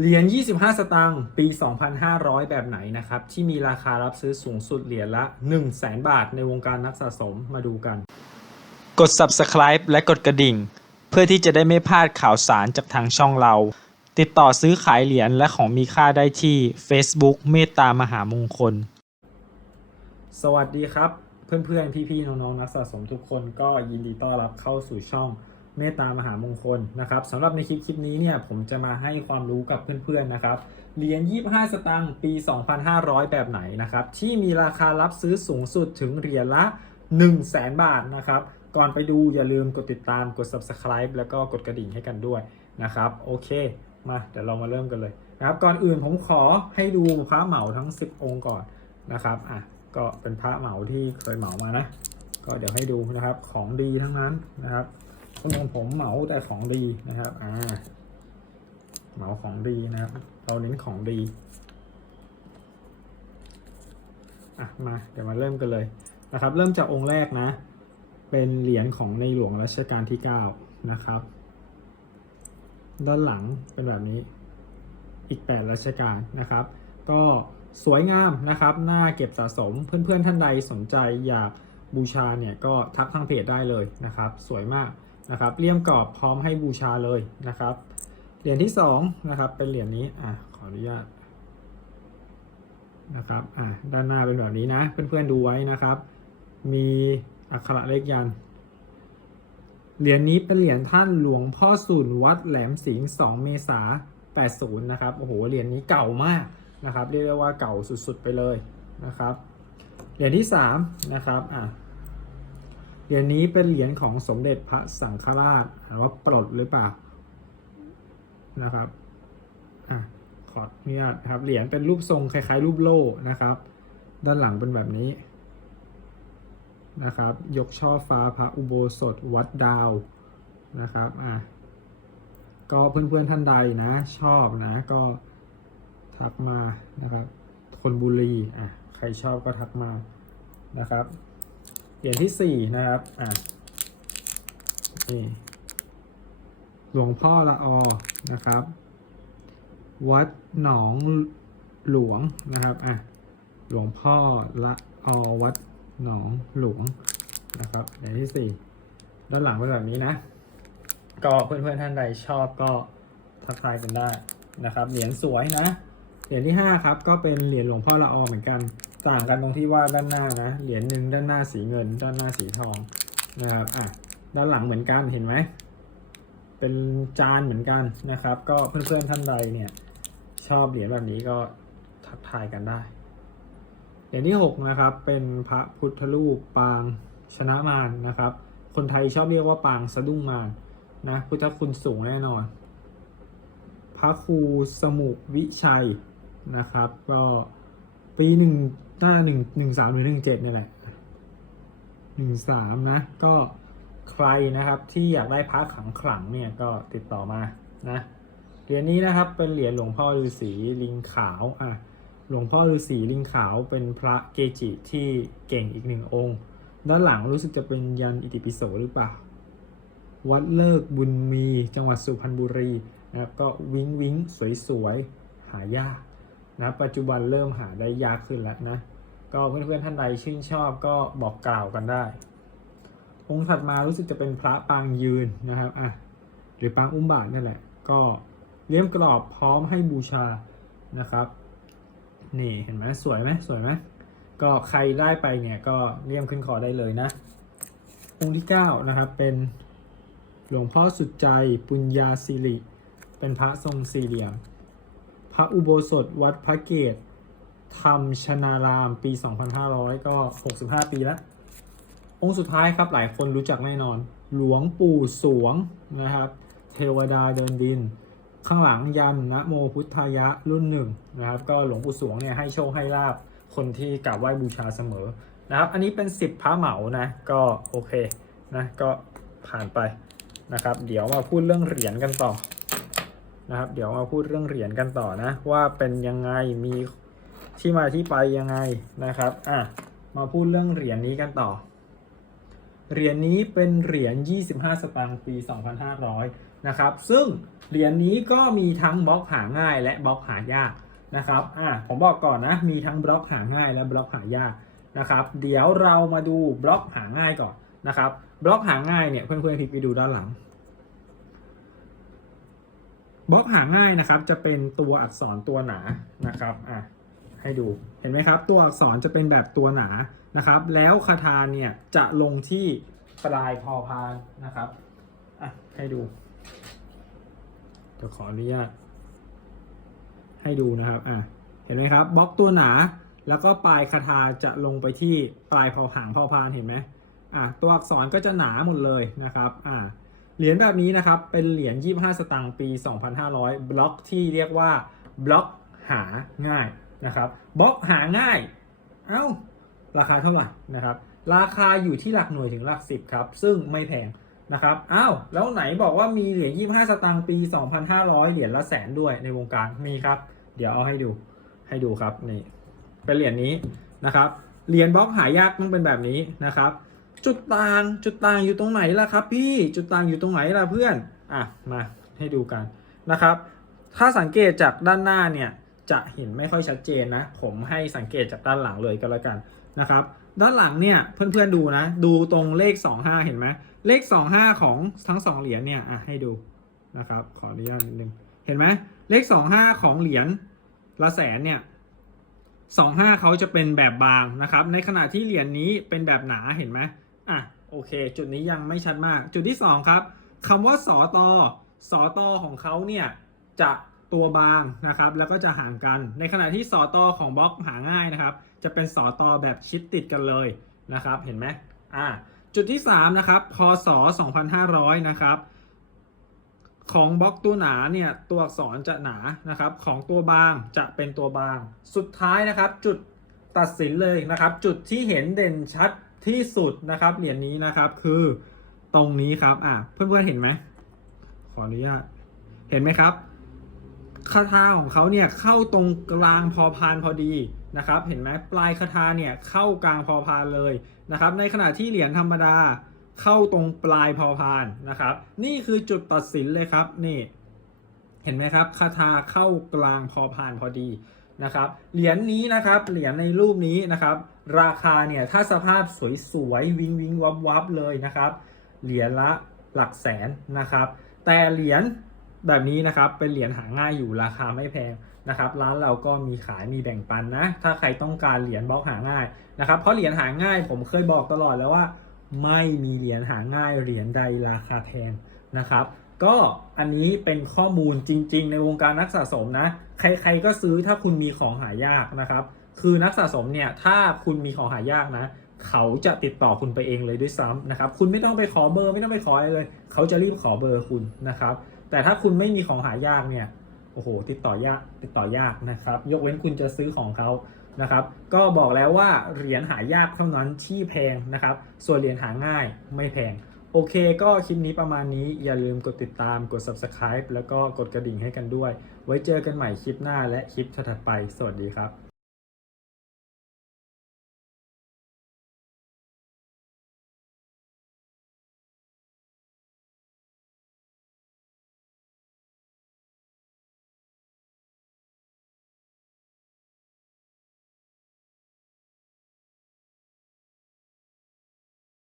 เหรียญ 25 สตางค์ ปี 2,500 แบบไหนนะครับ ที่มีราคารับซื้อสูงสุดเหรียญละ 1 0 0 0 0แบาทในวงการนักสะสมมาดูกัน กด subscribe และกดกระดิ่ง เพื่อที่จะได้ไม่พลาดข่าวสารจากทางช่องเรา ติดต่อซื้อขายเหรียญและของมีค่าได้ที่ Facebook เมตตามหามงคล สวัสดีครับ เพื่อนๆ พี่ๆ น้องๆ นักสะสมทุกคนก็ยินดีต้อนรับเข้าสู่ช่อง เมตตามหามงคลนะครับสำหรับในคลิปคลิปนี้เนี่ยผมจะมาให้ความรู้กับเพื่อนๆนะครับเหรียญ 25 สตางค์ปี 2,500 แบบไหนนะครับที่มีราคารับซื้อสูงสุดถึงเหรียญละ 1 0 0 0 0แบาทนะครับก่อนไปดูอย่าลืมกดติดตามกด subscribe แล้วก็กดกระดิ่งให้กันด้วยนะครับโอเคมาเดี๋ยวเรามาเริ่มกันเลยนะครับก่อนอื่นผมขอให้ดูพระเหมาทั้ง 10 องค์ก่อนนะครับอะก็เป็นพระเหมาที่เคยเหมามานะก็เดี๋ยวให้ดูนะครับของดีทั้งนั้นนะครับ ซึ่งผมเหมาแต่ของดีนะครับ อ่า เหมาของดีนะครับ เราเน้นของดี อะ มา เดี๋ยวมาเริ่มกันเลยนะครับ เริ่มจากองค์แรกนะ เป็นเหรียญของในหลวงรัชกาลที่ 9 นะครับ ด้านหลังเป็นแบบนี้ อีก 8 รัชกาลนะครับ ก็สวยงามนะครับ น่าเก็บสะสม เพื่อนๆท่านใดสนใจอยากบูชาเนี่ยก็ทักทางเพจได้เลยนะครับ สวยมาก นะครับเลี่ยมกรอบพร้อมให้บูชาเลยนะครับ เหรียญที่2นะครับเป็นเหรียญนี้อะขออนุญาตนะครับอะด้านหน้าเป็นแบบนี้นะ เพื่อนๆดูไว้นะครับ มีอักขระเลขยันเหรียญนี้เป็นเหรียญท่านหลวงพ่อสุนวัดแหลมสิงห์2เมษา80นะครับโอ้โหเหรียญนี้เก่ามากนะครับ เรียกได้ว่าเก่าสุดๆไปเลยนะครับ เหรียญที่3นะครับอะ เหรียญนี้เป็นเหรียญของสมเด็จพระสังฆราชอ่านว่าปลดหรือเปล่านะครับอะขออนุญาตครับเหรียญเป็นรูปทรงคล้าย ๆ รูปโล่นะครับ ด้านหลังเป็นแบบนี้นะครับ ยกช่อฟ้าพระอุโบสถวัดดาวนะครับอะก็เพื่อนๆท่านใดนะ ชอบนะก็ทักมานะครับ คนบุรีอะใครชอบก็ทักมานะครับ รียญที่สี่นะครับ อะนี่หลวงพ่อละออนะครับ วัดหนองหลวงนะครับ อะ หลวงพ่อละออวัดหนองหลวงนะครับเหรียญที่สี่ด้านหลังเป็นแบบนี้นะ ก็เพื่อนๆท่านใดชอบก็ทักทายกันได้นะครับ เหรียญสวยนะ เหรียญที่ห้าครับ ก็เป็นเหรียญหลวงพ่อละออเหมือนกัน ต่างกันตรงที่ว่าด้านหน้านะ เหรียญหนึ่งด้านหน้าสีเงิน ด้านหน้าสีทองนะครับอะด้านหลังเหมือนกันเห็นไหมเป็นจานเหมือนกันนะครับ ก็เพื่อนๆท่านใดเนี่ยชอบเหรียญแบบนี้ก็ทักทายกันได้เหรียญที่หกนะครับเป็นพระพุทธรูปปางชนะมารนะครับ คนไทยชอบเรียกว่าปางสะดุ้งมารนะพุทธคุณสูงแน่นอน พระครูสมุวิชัยนะครับ ก็ปีหนึ่ง หน้าหนึ่งหนึ่งสามหรือหนึ่งเจ็ดนี่แหละหนึ่งสามนะ ก็ใครนะครับที่อยากได้พระขังขลังเนี่ยก็ติดต่อมานะเหรียญนี้นะครับเป็นเหรียญหลวงพ่อฤาษีลิงขาวอะหลวงพ่อฤาษีลิงขาวเป็นพระเกจิที่เก่งอีกหนึ่งองค์ ด้านหลังรู้สึกจะเป็นยันอิติปิโสหรือเปล่า วัดเลิกบุญมีจังหวัดสุพรรณบุรีนะครับก็วิ้งวิ้งสวยๆหายาก นะปัจจุบันเริ่มหาได้ยากขึ้นแล้วนะก็เพื่อนๆท่านใดชื่นชอบก็บอกกล่าวกันได้ องค์ถัดมารู้สึกจะเป็นพระปางยืนนะครับอะหรือปางอุ้มบาทนี่แหละ ก็เลี่ยมกรอบพร้อมให้บูชานะครับนี่เห็นไหมสวยไหมสวยไหมก็ใครได้ไปเนี่ยก็เลี่ยมขึ้นคอได้เลยนะ องค์ที่9นะครับเป็นหลวงพ่อสุดใจปุญญาสิริ เป็นพระทรงสี่เหลี่ยม พระอุโบสถวัดพระเกตธรรมชนารามปี 2500 ก็ 65 ปีแล้ว องค์สุดท้ายครับหลายคนรู้จักแน่นอน หลวงปู่สวงนะครับ เทวดาเดินดิน ข้างหลังยันนะโมพุทธายะรุ่นหนึ่งนะครับ ก็หลวงปู่สวงเนี่ยให้โชคให้ลาบคนที่กราบไหว้บูชาเสมอนะครับ อันนี้เป็น 10พระเหมานะ ก็โอเคนะ ก็ผ่านไปนะครับ เดี๋ยวมาพูดเรื่องเหรียญกันต่อ นะครับ เดี๋ยวมาพูดเรื่องเหรียญกันต่อนะ ว่าเป็นยังไงมีที่มาที่ไปยังไงนะครับอะมาพูดเรื่องเหรียญนี้กันต่อ เหรียญนี้เป็นเหรียญ 25 สตางค์ปี 2500 นะครับ ซึ่งเหรียญนี้ก็มีทั้งบล็อกหาง่ายและบล็อกหายากนะครับ อะผมบอกก่อนนะ มีทั้งบล็อกหาง่ายและบล็อกหายากนะครับ เดี๋ยวเรามาดูบล็อกหาง่ายก่อนนะครับ บล็อกหาง่ายเนี่ยเพื่อนๆพลิกไปดูด้านหลัง บล็อกหาง่ายนะครับ จะเป็นตัวอักษรตัวหนานะครับอะให้ดูเห็นไหมครับ ตัวอักษรจะเป็นแบบตัวหนานะครับ แล้วคาถาเนี่ยจะลงที่ปลายพอพานนะครับอะให้ดูเดี๋ยวขออนุญาตให้ดูนะครับอะเห็นไหมครับบล็อกตัวหนา แล้วก็ปลายคาถาจะลงไปที่ปลายพอหางพอพานเห็นไหมอะตัวอักษรก็จะหนาหมดเลยนะครับอะ เหรียญแบบนี้นะครับ เป็นเหรียญ 25 สตางค์ปี 2,500 บล็อกที่เรียกว่าบล็อกหาง่ายนะครับบล็อกหาง่าย เอ้า ราคาเท่าไหร่นะครับ ราคาอยู่ที่หลักหน่วยถึงหลักสิบครับ ซึ่งไม่แพงนะครับอ้าวแล้วไหนบอกว่ามีเหรียญ 25 สตางค์ปี 2,500 เหรียญละแสนด้วยในวงการมีครับ เดี๋ยวเอาให้ดูให้ดูครับนี่เป็นเหรียญนี้นะครับเหรียญบล็อกหายากต้องเป็นแบบนี้นะครับ จุดต่างจุดต่างอยู่ตรงไหนล่ะครับ พี่จุดต่างอยู่ตรงไหนล่ะเพื่อนอะมาให้ดูกันนะครับ ถ้าสังเกตจากด้านหน้าเนี่ยจะเห็นไม่ค่อยชัดเจนนะ ผมให้สังเกตจากด้านหลังเลยก็แล้วกันนะครับ ด้านหลังเนี่ยเพื่อนๆดูนะ ดูตรงเลข 25 เห็นไหมเลข 25 ของทั้งสองเหรียญเนี่ยอะให้ดูนะครับ ขออนุญาตนิดนึงเห็นไหมเลข 25 ของเหรียญละแสนเนี่ย25 เขาจะเป็นแบบบางนะครับ ในขณะที่เหรียญนี้เป็นแบบหนาเห็นไหม โอเค จุดนี้ยังไม่ชัดมาก จุดที่ 2 ครับคำว่าสอตอสอตอของเขาเนี่ยจะตัวบางนะครับ แล้วก็จะห่างกัน ในขณะที่สอตอของบล็อกหาง่ายนะครับ จะเป็นสอตอแบบชิดติดกันเลยนะครับ เห็นไหมอ่าจุดที่ 3 นะครับ พศ 2500 นะครับ ของบล็อกตัวหนาเนี่ยตัวอักษรจะหนานะครับ ของตัวบางจะเป็นตัวบาง สุดท้ายนะครับ จุดตัดสินเลยนะครับ จุดที่เห็นเด่นชัด ที่สุดนะครับเหรียญนี้นะครับคือตรงนี้ครับ อะเพื่อนๆเห็นไหมขออนุญาตเห็นไหมครับคาถาของเขาเนี่ยเข้าตรงกลางพอพานพอดีนะครับ เห็นไหมปลายคาถาเนี่ยเข้ากลางพอพานเลยนะครับ ในขณะที่เหรียญธรรมดาเข้าตรงปลายพอพานนะครับ นี่คือจุดตัดสินเลยครับนี่ เห็นไหมครับคาถาเข้ากลางพอพานพอดี นะครับเหรียญนี้นะครับเหรียญในรูปนี้นะครับราคาเนี่ยถ้าสภาพสวยๆวิงวิงวับวับเลยนะครับเหรียญละหลักแสนนะครับแต่เหรียญแบบนี้นะครับเป็นเหรียญหาง่ายอยู่ราคาไม่แพงนะครับร้านเราก็มีขายมีแบ่งปันนะถ้าใครต้องการเหรียญบล็อกหาง่ายนะครับเพราะเหรียญหาง่ายผมเคยบอกตลอดแล้วว่า ไม่มีเหรียญหาง่ายเหรียญใดราคาแพงนะครับ ก็อันนี้เป็นข้อมูลจริง ๆ ในวงการนักสะสมนะ ใครๆก็ซื้อถ้าคุณมีของหายากนะครับ คือนักสะสมเนี่ยถ้าคุณมีของหายากนะ เขาจะติดต่อคุณไปเองเลยด้วยซ้ำนะครับ คุณไม่ต้องไปขอเบอร์ไม่ต้องไปขออะไรเลย เขาจะรีบขอเบอร์คุณนะครับ แต่ถ้าคุณไม่มีของหายากเนี่ยโอ้โหติดต่อยากติดต่อยากนะครับ ยกเว้นคุณจะซื้อของเขานะครับ ก็บอกแล้วว่าเหรียญหายากเท่านั้นที่แพงนะครับ ส่วนเหรียญหาง่ายไม่แพง โอเคก็คลิปนี้ประมาณนี้อย่าลืมกดติดตามกด subscribe แล้วก็กดกระดิ่งให้กันด้วย ไว้เจอกันใหม่คลิปหน้าและคลิปถัดไป สวัสดีครับ